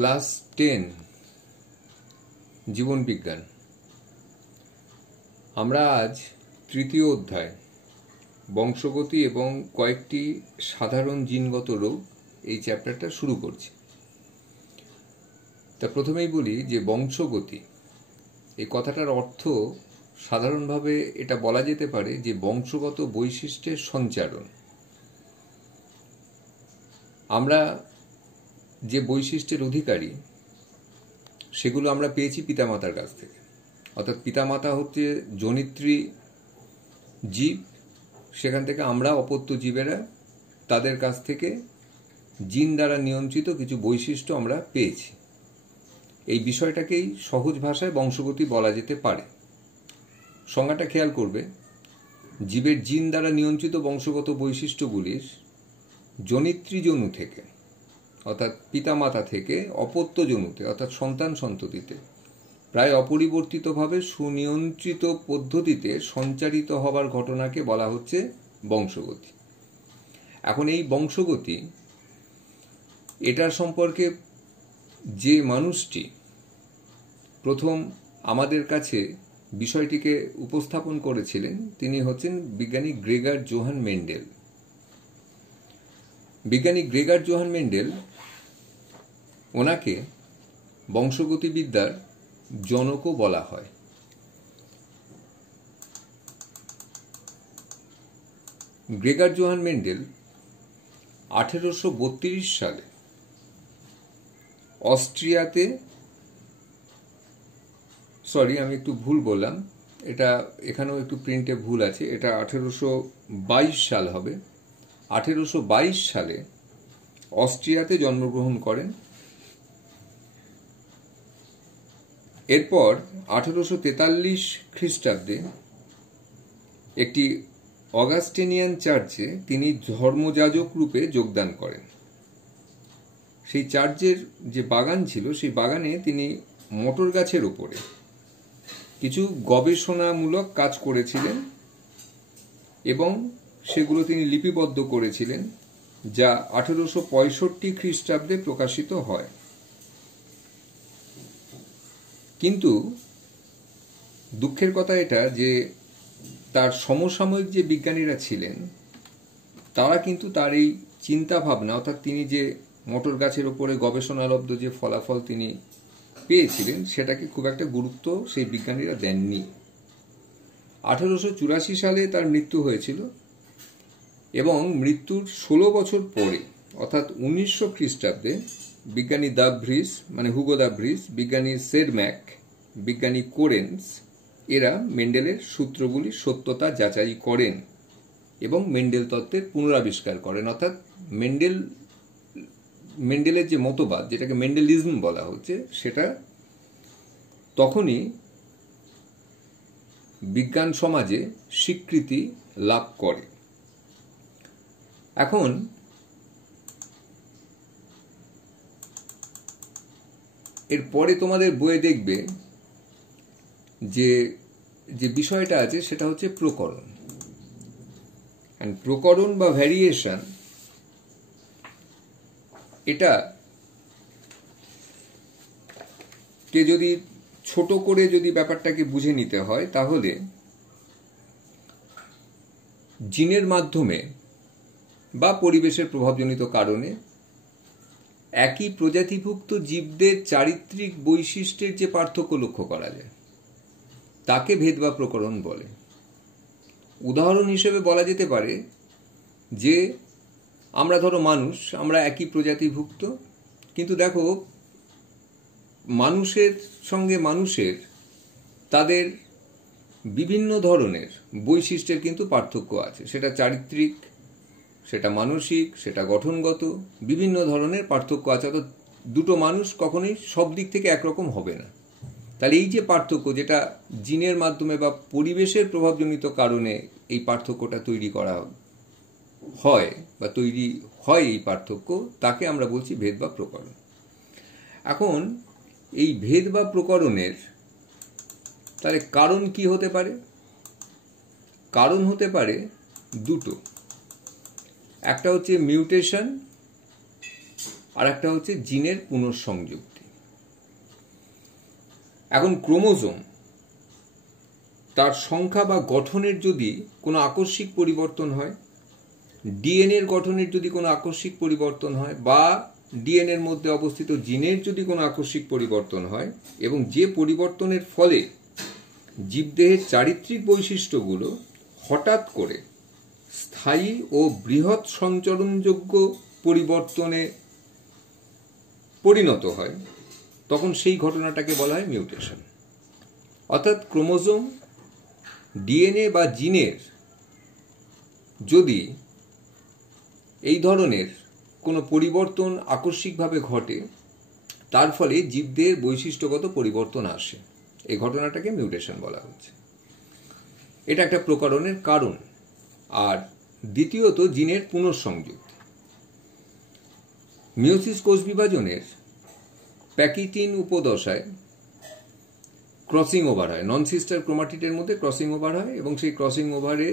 Class 10 জীবন বিজ্ঞান। আমরা আজ তৃতীয় অধ্যায় বংশগতি এবং কয়েকটি সাধারণ জিনগত রোগ এই চ্যাপ্টারটা শুরু করছি। তা প্রথমেই বলি যে বংশগতি এই কথাটার অর্থ সাধারণভাবে এটা বলা যেতে পারে যে বংশগত বৈশিষ্ট্যের সঞ্চারণ। আমরা যে বৈশিষ্ট্যের অধিকারী সেগুলো আমরা পেয়েছি পিতামাতার কাছ থেকে, অর্থাৎ পিতামাতা হচ্ছে জনিত্রী জীব, সেখান থেকে আমরা অপত্য জীবেরা তাদের কাছ থেকে জিন দ্বারা নিয়ন্ত্রিত কিছু বৈশিষ্ট্য আমরা পেয়েছি। এই বিষয়টাকেই সহজ ভাষায় বংশগতি বলা যেতে পারে। সংজ্ঞাটা খেয়াল করবে, জীবের জিন দ্বারা নিয়ন্ত্রিত বংশগত বৈশিষ্ট্যগুলির জনিত্রী জনু থেকে অর্থাৎ পিতামাতা থেকে অপত্য জনুতে অর্থাৎ সন্তান সন্ততিতে প্রায় অপরিবর্তিতভাবে সুনিয়ন্ত্রিত পদ্ধতিতে সঞ্চারিত হবার ঘটনাকে বলা হচ্ছে বংশগতি। এখন এই বংশগতি এটার সম্পর্কে যে মানুষটি প্রথম আমাদের কাছে বিষয়টিকে উপস্থাপন করেছিলেন তিনি হচ্ছেন বিজ্ঞানী গ্রেগার জোহান মেন্ডেল। বিজ্ঞানী গ্রেগার জোহান মেন্ডেল ওনাকে বংশগতিবিদ্যার জনকও বলা হয়। গ্রেগার জোহান মেন্ডেল 1832 সালে অস্ট্রিয়াতে, আমি একটু ভুল বললাম, এটা এখানেও একটু প্রিন্টে ভুল আছে, এটা 1822 সাল হবে। 1822 সালে অস্ট্রিয়াতে জন্মগ্রহণ করেন। এরপর 1843 খ্রিস্টাব্দে একটি অগাস্টিনিয়ান চার্চে তিনি ধর্মযাজক রূপে যোগদান করেন। সেই চার্চের যে বাগান ছিল সেই বাগানে তিনি মটর গাছের উপরে কিছু গবেষণামূলক কাজ করেছিলেন এবং সেগুলো তিনি লিপিবদ্ধ করেছিলেন, যা 1865 খ্রিস্টাব্দে প্রকাশিত হয়। কিন্তু দুঃখের কথা এটা যে তার সমসাময়িক যে বিজ্ঞানীরা ছিলেন তারা কিন্তু তার এই চিন্তা ভাবনা অর্থাৎ তিনি যে মটর গাছের উপরে গবেষণালব্ধ যে ফলাফল তিনি পেয়েছিলেন সেটাকে খুব একটা গুরুত্ব সেই বিজ্ঞানীরা দেননি। 1884 সালে তার মৃত্যু হয়েছিল এবং মৃত্যুর 16 বছর পরে অর্থাৎ 1900 খ্রিস্টাব্দে বিজ্ঞানী the Vries Hugo the Vries, বিজ্ঞানী সেডম্যাক, বিজ্ঞানী কোরেন্স এরা মেন্ডেলের সূত্রগুলির সত্যতা যাচাই করেন এবং মেন্ডেল তত্ত্বের পুনরাবিষ্কার করেন। অর্থাৎ মেন্ডেলের যে মতবাদ, যেটাকে মেন্ডেলিজম বলা হচ্ছে, সেটা তখনই বিজ্ঞান সমাজে স্বীকৃতি লাভ করে। এখন এরপরে তোমাদের বইয়ে দেখবে যে যে বিষয়টা আছে সেটা হচ্ছে প্রকরণ। প্রকরণ বা ভ্যারিয়েশন, এটা কে যদি ছোট করে যদি ব্যাপারটাকে বুঝে নিতে হয় তাহলে জিনের মাধ্যমে বা পরিবেশের প্রভাবজনিত কারণে একই প্রজাতিভুক্ত জীবদের চারিত্রিক বৈশিষ্ট্যের যে পার্থক্য লক্ষ্য করা যায় তাকে ভেদ বা প্রকরণ বলে। উদাহরণ হিসেবে বলা যেতে পারে যে আমরা ধরো মানুষ, আমরা একই প্রজাতিভুক্ত, কিন্তু দেখো মানুষের সঙ্গে মানুষের তাদের বিভিন্ন ধরনের বৈশিষ্ট্যের কিন্তু পার্থক্য আছে। সেটা চারিত্রিক, সেটা মানসিক, সেটা গঠনগত, বিভিন্ন ধরনের পার্থক্য আছে। অর্থাৎ দুটো মানুষ কখনোই সব দিক থেকে একরকম হবে না। তাহলে এই যে পার্থক্য, যেটা জিনের মাধ্যমে বা পরিবেশের প্রভাবজনিত কারণে এই পার্থক্যটা তৈরি করা হয় বা তৈরি হয়, এই পার্থক্য, তাকে আমরা বলছি ভেদ বা প্রকরণ। এখন এই ভেদ বা প্রকরণের তাহলে কারণ কি হতে পারে? কারণ হতে পারে দুটো, একটা হচ্ছে মিউটেশন আর একটা হচ্ছে জিনের পুনঃসংযুক্তি। এখন ক্রোমোজোম তার সংখ্যা বা গঠনের যদি কোনো আকস্মিক পরিবর্তন হয়, ডিএনএর গঠনের যদি কোনো আকস্মিক পরিবর্তন হয়, বা ডিএনএর মধ্যে অবস্থিত জিনের যদি কোনো আকস্মিক পরিবর্তন হয়, এবং যে পরিবর্তনের ফলে জীবদেহের চারিত্রিক বৈশিষ্ট্যগুলো হঠাৎ করে স্থায়ী ও বৃহৎ সঞ্চরণযোগ্য পরিবর্তনে পরিণত হয়, তখন সেই ঘটনাটাকে বলা হয় মিউটেশন। অর্থাৎ ক্রোমোজোম, ডিএনএ বা জিনের যদি এই ধরনের কোনো পরিবর্তন আকস্মিকভাবে ঘটে, তার ফলে জীবদেহের বৈশিষ্ট্যগত পরিবর্তন আসে, এই ঘটনাটাকে মিউটেশন বলা হচ্ছে। এটা একটা প্রকরণের কারণ। আর দ্বিতীয়ত জিনের পুনঃসংযুক্তি। মিওসিস কোষ বিভাজনের প্যাকিটিন উপদশায় ক্রসিং ওভার হয়, নন সিস্টার ক্রোমাটিডের মধ্যে ক্রসিং ওভার হয়, এবং সেই ক্রসিং ওভারে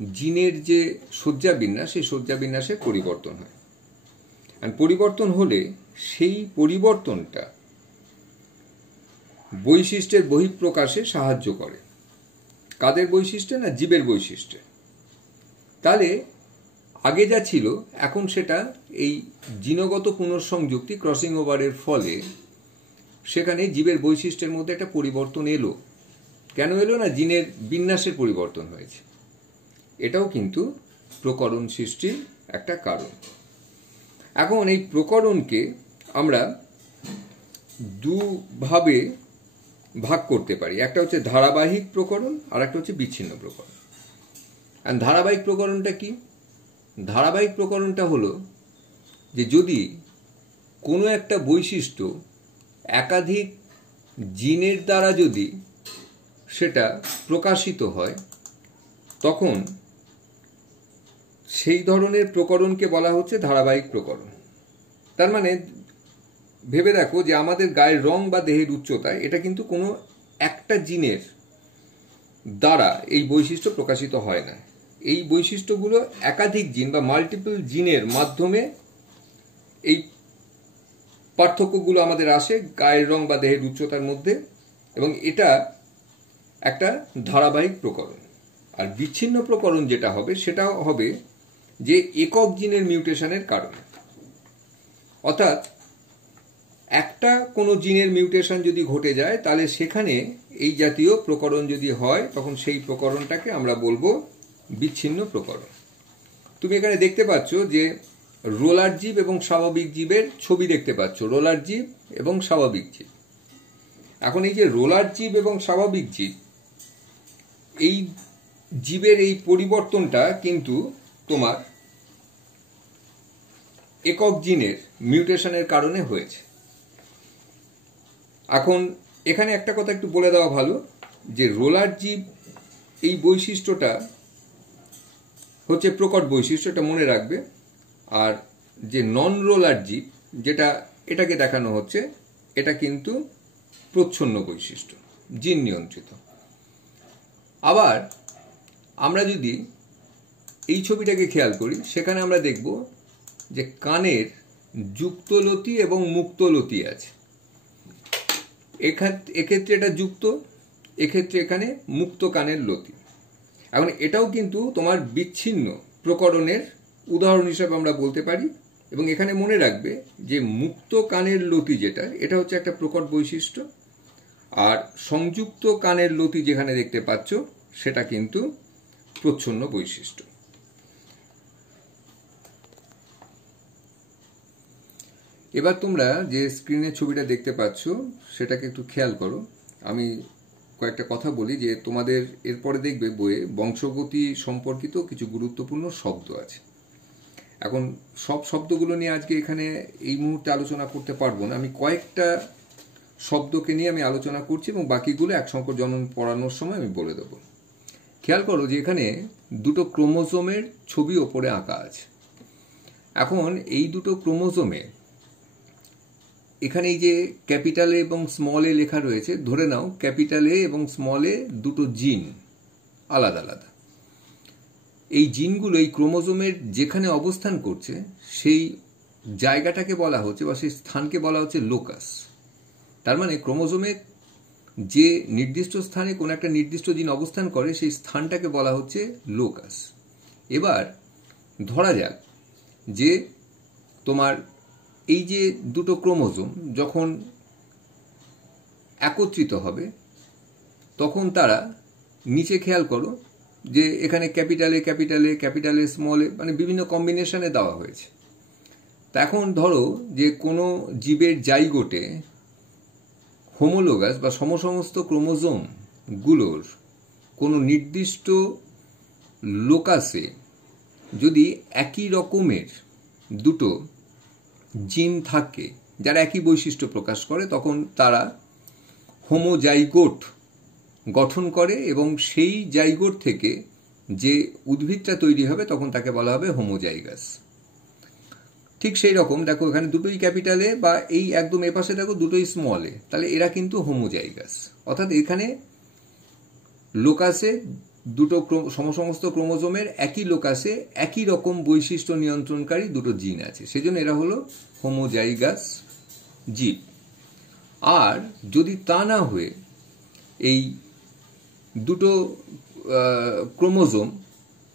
জিনের যে সজ্জাবিন্যাস, সেই সজ্জাবিন্যাসে পরিবর্তন হয়। আর পরিবর্তন হলে সেই পরিবর্তনটা বৈশিষ্ট্যের বহিঃপ্রকাশে সাহায্য করে। কাদের বৈশিষ্ট্যে? না, জীবের বৈশিষ্ট্যে। তাহলে আগে যা ছিল এখন সেটা এই জিনগত পুনঃসংযুক্তি, ক্রসিং ওভারের ফলে সেখানে জীবের বৈশিষ্ট্যের মধ্যে একটা পরিবর্তন এলো। কেন এলো? না, জিনের বিন্যাসের পরিবর্তন হয়েছে। এটাও কিন্তু প্রকরণ সৃষ্টির একটা কারণ। এখন এই প্রকরণকে আমরা দুভাবে ভাগ করতে পারি। একটা হচ্ছে ধারাবাহিক প্রকরণ, আর একটা হচ্ছে বিচ্ছিন্ন প্রকরণ। আর ধারাবাহিক প্রকরণটা কি? ধারাবাহিক প্রকরণটা হলো যে যদি কোনো একটা বৈশিষ্ট্য একাধিক জিনের দ্বারা যদি সেটা প্রকাশিত হয়, তখন সেই ধরনের প্রকরণকে বলা হচ্ছে ধারাবাহিক প্রকরণ। তার মানে ভেবে দেখো যে আমাদের গায়ের রং বা দেহের উচ্চতায় এটা কিন্তু কোনো একটা জিনের দ্বারা এই বৈশিষ্ট্য প্রকাশিত হয় না। এই বৈশিষ্ট্যগুলো একাধিক জিন বা মাল্টিপল জিনের মাধ্যমে এই পার্থক্যগুলো আমাদের আসে গায়ের রং বা দেহের উচ্চতার মধ্যে, এবং এটা একটা ধারাবাহিক প্রকরণ। আর বিচ্ছিন্ন প্রকরণ যেটা হবে সেটা হবে যে একক জিনের মিউটেশনের কারণে। অর্থাৎ একটা কোনো জিনের মিউটেশন যদি ঘটে যায়, তাহলে সেখানে এই জাতীয় প্রকরণ যদি হয়, তখন সেই প্রকরণটাকে আমরা বলবো বিচ্ছিন্ন প্রকরণ। তুমি এখানে দেখতে পাচ্ছ যে রোলার জীব এবং স্বাভাবিক জীবের ছবি দেখতে পাচ্ছ, রোলার জীব এবং স্বাভাবিক জীব। এখন এই যে রোলার জীব এবং স্বাভাবিক জীব, এই জীবের এই পরিবর্তনটা কিন্তু তোমার একক জিনের মিউটেশনের কারণে হয়েছে। এখন এখানে একটা কথা একটু বলে দেওয়া ভালো, যে রোলার জীব এই বৈশিষ্ট্যটা হচ্ছে প্রকট বৈশিষ্ট্য, এটা মনে রাখবে। আর যে নন রোলার জীব, যেটা এটাকে দেখানো হচ্ছে, এটা কিন্তু প্রচ্ছন্ন বৈশিষ্ট্য, জিন নিয়ন্ত্রিত। আবার আমরা যদি এই ছবিটাকে খেয়াল করি, সেখানে আমরা দেখব যে কানের যুক্তলতি এবং মুক্তলতি আছে। এক্ষেত্রে এটা যুক্ত, এক্ষেত্রে এখানে মুক্ত কানের লতি। এখন এটাও কিন্তু তোমার বিচ্ছিন্ন প্রকরণের উদাহরণ হিসেবে আমরা বলতে পারি। এবং এখানে মনে রাখবে যে মুক্ত কানের লতি যেটা, এটা হচ্ছে একটা প্রকট বৈশিষ্ট্য, আর সংযুক্ত কানের লতি যেখানে দেখতে পাচ্ছ সেটা কিন্তু প্রচ্ছন্ন বৈশিষ্ট্য। এবার তোমরা যে স্ক্রিনে ছবিটা দেখতে পাচ্ছ সেটাকে একটু খেয়াল করো। আমি কয়েকটা কথা বলি যে তোমাদের এরপরে দেখবে বইয়ে বংশগতি সম্পর্কিত কিছু গুরুত্বপূর্ণ শব্দ আছে। এখন সব শব্দগুলো নিয়ে আজকে এখানে এই মুহূর্তে আলোচনা করতে পারবো না। আমি কয়েকটা শব্দকে নিয়ে আমি আলোচনা করছি, এবং বাকিগুলো এক সংকর জনন পড়ানোর সময় আমি বলে দেবো। খেয়াল করো যে এখানে দুটো ক্রোমোজোমের ছবি ওপরে আঁকা আছে। এখন এই দুটো ক্রোমোজোমে এখানে এই যে ক্যাপিটাল এ এবং স্মল এ লেখা রয়েছে, ধরে নাও ক্যাপিটাল এ এবং স্মল এ দুটো জিন আলাদা আলাদা। এই জিনগুলো এই ক্রোমোজোমের যেখানে অবস্থান করছে সেই জায়গাটাকে বলা হচ্ছে বা সেই স্থানকে বলা হচ্ছে লোকাস। তার মানে ক্রোমোজোমের যে নির্দিষ্ট স্থানে কোনো একটা নির্দিষ্ট জিন অবস্থান করে সেই স্থানটাকে বলা হচ্ছে লোকাস। এবার ধরা যাক যে তোমার এই যে দুটো ক্রোমোজোম যখন একত্রিত হবে তখন তারা নিচে খেয়াল করো যে এখানে ক্যাপিটালে ক্যাপিটালে ক্যাপিটালে স্মলে মানে বিভিন্ন কম্বিনেশনে দেওয়া হয়েছে। তা এখন ধরো যে কোনো জীবের জাইগোটে হোমোলোগাস বা সমসমস্ত ক্রোমোজোমগুলোর কোনো নির্দিষ্ট লোকাসে যদি একই রকমের দুটো জিন থাকে যারা একই বৈশিষ্ট্য প্রকাশ করে তখন তারা হোমোজাইগোট গঠন করে এবং সেই জাইগোট থেকে যে উদ্ভিদটা তৈরি হবে তখন তাকে বলা হবে হোমোজাইগাস। ঠিক সেই রকম দেখো এখানে দুটোই ক্যাপিটালে বা এই একদম এপাশে দেখো দুটোই স্মলে, তাহলে এরা কিন্তু হোমোজাইগাস। অর্থাৎ এখানে লোকাসে দুটো সমস্ত ক্রোমোজোমের একই লোকাসে একই রকম বৈশিষ্ট্য নিয়ন্ত্রণকারী দুটো জিন আছে, সেজন্য এরা হলো হোমোজাইগাস জীব। আর যদি তা না হয়ে এই দুটো ক্রোমোজোম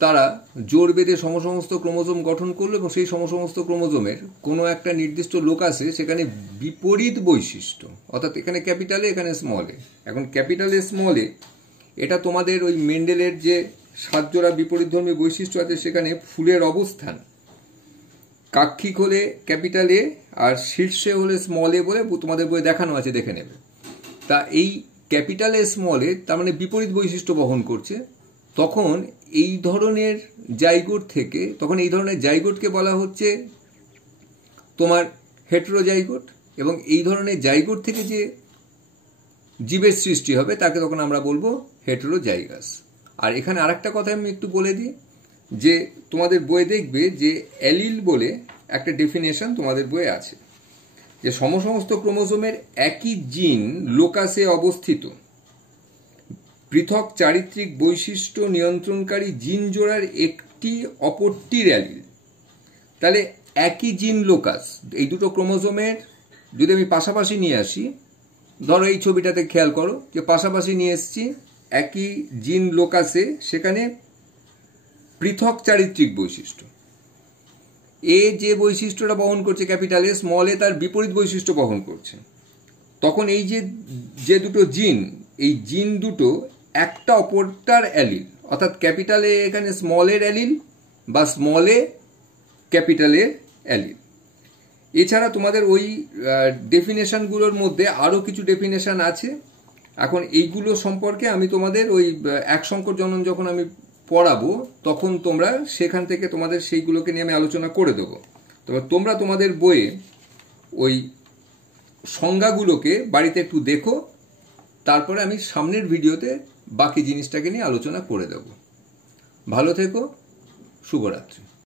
তারা জোর বেঁধে সমস্ত ক্রোমোজোম গঠন করলো এবং সেই সমস্ত ক্রোমোজোমের কোনো একটা নির্দিষ্ট লোকাসে সেখানে বিপরীত বৈশিষ্ট্য, অর্থাৎ এখানে ক্যাপিটালে এখানে স্মলে, এখন ক্যাপিটালে স্মলে এটা তোমাদের ওই মেন্ডেলের যে 7 জোড়া বিপরীতধর্মী বৈশিষ্ট্য আছে সেখানে ফুলের অবস্থান কাক্ষিক হলে ক্যাপিটালে আর শীর্ষে হলে স্মলে বলে তোমাদের বইয়ে দেখানো আছে, দেখে নেবে। তা এই ক্যাপিটালে স্মলে তার মানে বিপরীত বৈশিষ্ট্য বহন করছে, তখন এই ধরনের জাইগোট থেকে তখন এই ধরনের জাইগোটকে বলা হচ্ছে তোমার হেটেরোজাইগোট, এবং এই ধরনের জাইগোট থেকে যে জীবের সৃষ্টি হবে তাকে তখন আমরা বলবো হেটেরোজাইগাস। আর এখানে আরেকটা কথা আমি একটু বলে দিই যে তোমাদের বইয়ে দেখবে যে অ্যালিল বলে একটা ডেফিনেশন তোমাদের বইয়ে আছে যে সমস্ত ক্রোমোজোমের একই জিন লোকাসে অবস্থিত পৃথক চারিত্রিক বৈশিষ্ট্য নিয়ন্ত্রণকারী জিন জোড়ার একটি অপরটির অ্যালিল। তাহলে একই জিন লোকাস, এই দুটো ক্রোমোজোমের যদি আমি পাশাপাশি নিয়ে আসি, ধরো এই ছবিটাতে খেয়াল করো যে পাশাপাশি নিয়ে এসছি একই জিন লোকাসে, সেখানে পৃথক চারিত্রিক বৈশিষ্ট্য, এ যে বৈশিষ্ট্যটা বহন করছে ক্যাপিটালে, স্মলে তার বিপরীত বৈশিষ্ট্য বহন করছে, তখন এই যে দুটো জিন, এই জিন দুটো একটা অপরটার অ্যালিল, অর্থাৎ ক্যাপিটালে এখানে স্মলের অ্যালিল বা স্মলে ক্যাপিটালের অ্যালিল। এছাড়া তোমাদের ওই ডেফিনেশনগুলোর মধ্যে আরও কিছু ডেফিনেশন আছে। এখন এইগুলো সম্পর্কে আমি তোমাদের ওই এক সংকর জনন যখন আমি পড়াবো তখন তোমরা সেখান থেকে তোমাদের সেইগুলোকে নিয়ে আমি আলোচনা করে দেবো। তবে তোমরা তোমাদের বইয়ে ওই সংজ্ঞাগুলোকে বাড়িতে একটু দেখো, তারপরে আমি সামনের ভিডিওতে বাকি জিনিসটাকে নিয়ে আলোচনা করে দেব। ভালো থেকো, শুভরাত্রি।